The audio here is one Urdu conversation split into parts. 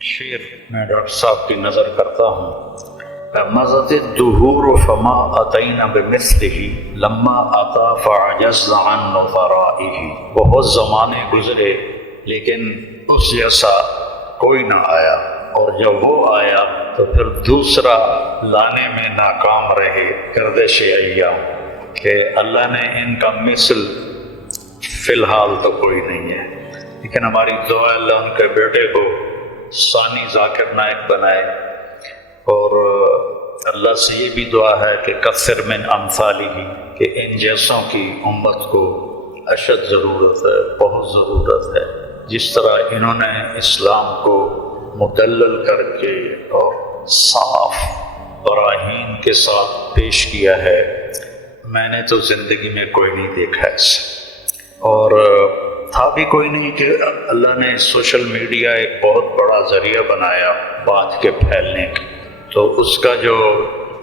شعر میں ڈاکٹر صاحب کی نظر کرتا ہوں۔ مضت الدہور فما اتینا بمثلہ لما اتا فعجزنا عن نظرائہ۔ بہت زمانے گزرے لیکن اس جیسا کوئی نہ آیا، اور جب وہ آیا تو پھر دوسرا لانے میں ناکام رہے گردش ایام، کہ اللہ نے ان کا مثل فی الحال تو کوئی نہیں ہے، لیکن ہماری دعا اللہ ان کے بیٹے کو ثانی ذاکر نائک بنائے، اور اللہ سے یہ بھی دعا ہے کہ کثر من امثالہ، کہ ان جیسوں کی امت کو اشد ضرورت ہے، بہت ضرورت ہے۔ جس طرح انہوں نے اسلام کو مدلل کر کے اور صاف براہین کے ساتھ پیش کیا ہے، میں نے تو زندگی میں کوئی نہیں دیکھا ایسا، اور تھا بھی کوئی نہیں کہ اللہ نے سوشل میڈیا ایک بہت بڑا ذریعہ بنایا بات کے پھیلنے کا، تو اس کا جو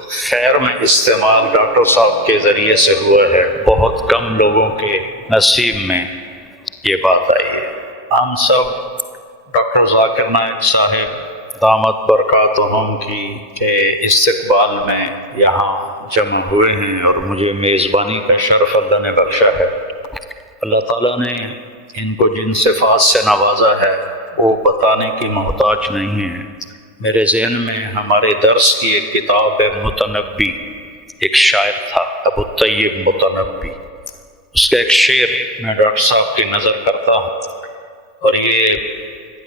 خیر میں استعمال ڈاکٹر صاحب کے ذریعے سے ہوا ہے، بہت کم لوگوں کے نصیب میں یہ بات آئی ہے۔ ہم سب ڈاکٹر ذاکر نائک صاحب دامت برکاتہم کی کے استقبال میں یہاں جمع ہوئے ہیں، اور مجھے میزبانی کا شرف اللہ نے بخشا ہے۔ اللہ تعالیٰ نے ان کو جن صفات سے نوازا ہے وہ بتانے کی محتاج نہیں ہے۔ میرے ذہن میں ہمارے درس کی ایک کتاب ہے متنبی، ایک شاعر تھا ابو طیب متنبی، اس کا ایک شعر میں ڈاکٹر صاحب کی نظر کرتا ہوں، اور یہ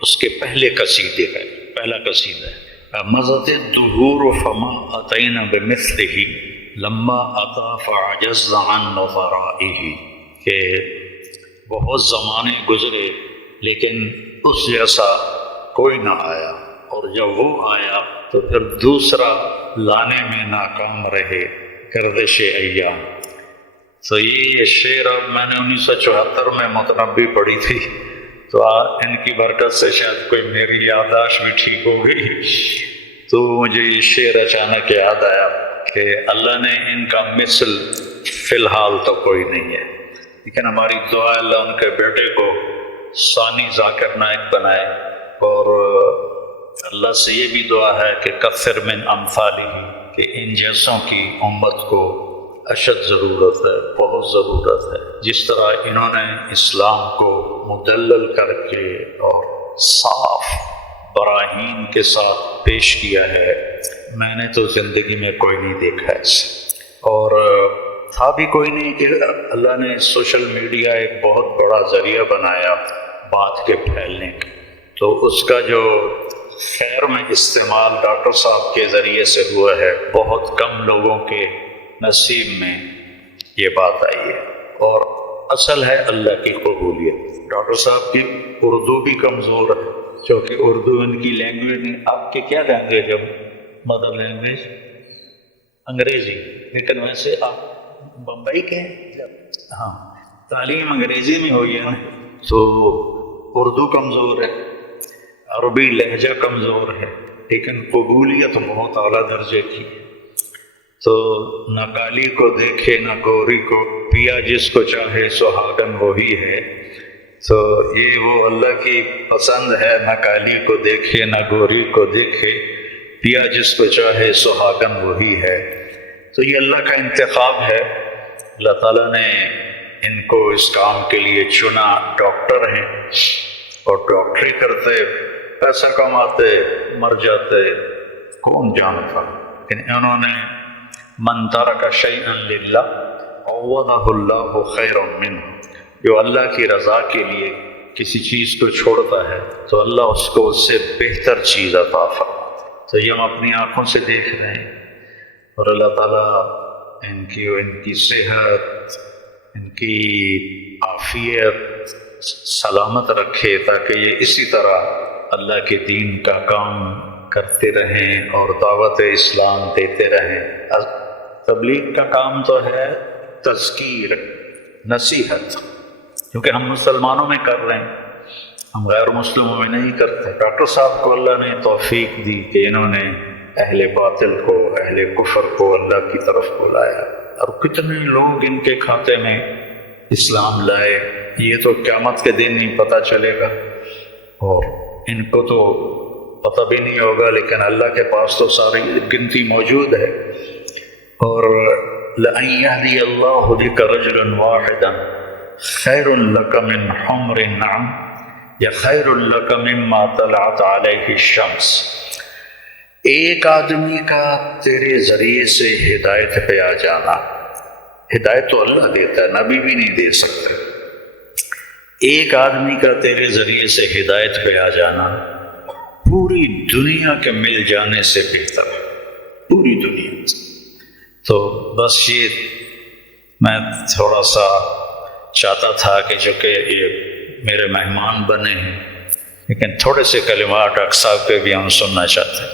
اس کے پہلے قصیدے کا پہلا قصیدہ ہے۔ مضت الدہور فما اتینا بمثلہ لما اتا فعجزنا عن نظرائہ، کہ بہت زمانے گزرے لیکن اس جیسا کوئی نہ آیا، اور جب وہ آیا تو پھر دوسرا لانے میں ناکام رہے گردش ایام۔ تو یہ شعر اب میں نے 1974 میں متنبی پڑھی تھی، تو ان کی برکت سے شاید کوئی میری یادداشت بھی ٹھیک ہو گئی، تو مجھے یہ شعر اچانک یاد آیا کہ اللہ نے ان کا مثل فی الحال تو کوئی نہیں ہے، لیکن ہماری دعا اللہ ان کے بیٹے کو ثانی ذاکر نائک بنائے، اور اللہ سے یہ بھی دعا ہے کہ کثر من امثالہ، کہ ان جیسوں کی امت کو اشد ضرورت ہے، بہت ضرورت ہے۔ جس طرح انہوں نے اسلام کو مدلل کر کے اور صاف براہین کے ساتھ پیش کیا ہے، میں نے تو زندگی میں کوئی نہیں دیکھا ایسا، اور تھا بھی کوئی نہیں کہ اللہ نے سوشل میڈیا ایک بہت بڑا ذریعہ بنایا بات کے پھیلنے کا، تو اس کا جو خیر میں استعمال ڈاکٹر صاحب کے ذریعے سے ہوا ہے، بہت کم لوگوں کے نصیب میں یہ بات آئی ہے، اور اصل ہے اللہ کی قبولیت۔ ڈاکٹر صاحب کی اردو بھی کمزور ہے، چونکہ اردو ان کی لینگویج نہیں۔ آپ کے کیا لینگویج ہے؟ مدر لینگویج انگریزی، لیکن ویسے آپ بمبئی کے ہیں؟ ہاں، تعلیم انگریزی میں ہوئی ہے نا، تو اردو کمزور ہے، عربی لہجہ کمزور ہے، لیکن قبولیت بہت اعلیٰ درجے کی۔ تو نہ کالی کو دیکھے نہ گوری کو، پیا جس کو چاہے سہاگن وہی ہے۔ تو یہ وہ اللہ کی پسند ہے، نہ کالی کو دیکھے نہ گوری کو دیکھے، پیا جس کو چاہے سہاگن وہی ہے۔ تو یہ اللہ کا انتخاب ہے، اللہ تعالیٰ نے ان کو اس کام کے لیے چنا۔ ڈاکٹر ہیں اور ڈاکٹری کرتے، پیسہ کماتے، مر جاتے، کون جانتا، لیکن انہوں نے من ترک شیئا للہ عوضہ اللہ خیرا منہ، جو اللہ کی رضا کے لیے کسی چیز کو چھوڑتا ہے تو اللہ اس کو اس سے بہتر چیز عطا فرماتا ہے۔ تو یہ ہم اپنی آنکھوں سے دیکھ رہے ہیں، اور اللہ تعالیٰ ان کی صحت، ان کی عافیت سلامت رکھے، تاکہ یہ اسی طرح اللہ کے دین کا کام کرتے رہیں اور دعوت اسلام دیتے رہیں۔ تبلیغ کا کام تو ہے تذکیر، نصیحت، کیونکہ ہم مسلمانوں میں کر رہے ہیں، ہم غیر مسلموں میں نہیں کرتے۔ ڈاکٹر صاحب کو اللہ نے توفیق دی کہ انہوں نے اہل باطل کو، اہل کفر کو اللہ کی طرف بلایا، اور کتنے لوگ ان کے کھاتے میں اسلام لائے، یہ تو قیامت کے دن ہی پتہ چلے گا۔ اور ان کو تو پتہ بھی نہیں ہوگا، لیکن اللہ کے پاس تو ساری گنتی موجود ہے۔ اور لَأَن يَهْدِيَ اللَّهُ بِكَ رَجُلًا وَاحِدًا خَيْرٌ لَكَ مِنْ حُمْرِ النَّعَمِ یا خَيْرٌ لَكَ مِمَّا طَلَعَتْ عَلَيْهِ الشَّمْسُ، ایک آدمی کا تیرے ذریعے سے ہدایت پہ آ جانا، ہدایت تو اللہ دیتا ہے، نبی بھی نہیں دے سکتا، ایک آدمی کا تیرے ذریعے سے ہدایت پہ آ جانا پوری دنیا کے مل جانے سے بہتر ہے، پوری دنیا۔ تو بس یہ میں تھوڑا سا چاہتا تھا کہ جو کہ یہ میرے مہمان بنے ہیں، لیکن تھوڑے سے کلمات ڈاکٹر صاحب کے بھی ہم سننا چاہتے ہیں۔